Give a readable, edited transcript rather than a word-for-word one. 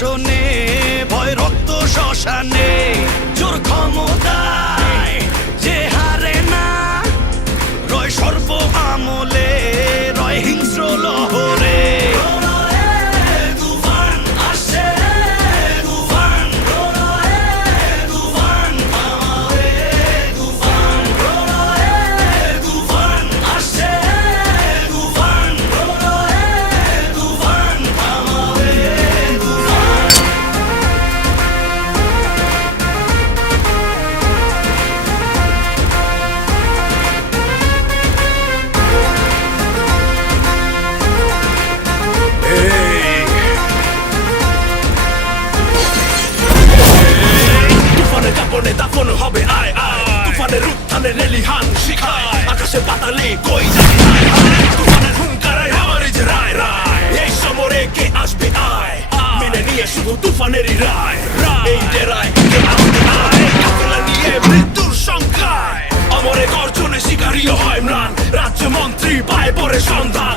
শাসনে ভয় রক্ত শ্মশানে জোর ক্ষমতায় যে হারে না রয় সর্ব আমলে রয় হিংস্র লহরে দাফন হবে আয় আয় তুফানের উত্থানে রেলিহান শিখায় আকাশে পাতালে কই যাবি তুফানের হুঙ্কারে আমার যে রায় রায় এই সমরে কে আসবে আয় মেনে নিয়ে শুধু তুফানেরই রায় এই ডেরায় কে আসবে আয় কাফেলা নিয়ে মৃত্যুর সংখ্যায় অমরে গর্জনে শিকারীও হয় ম্লান রাজ্য মন্ত্রী পায় পরে সন্ধান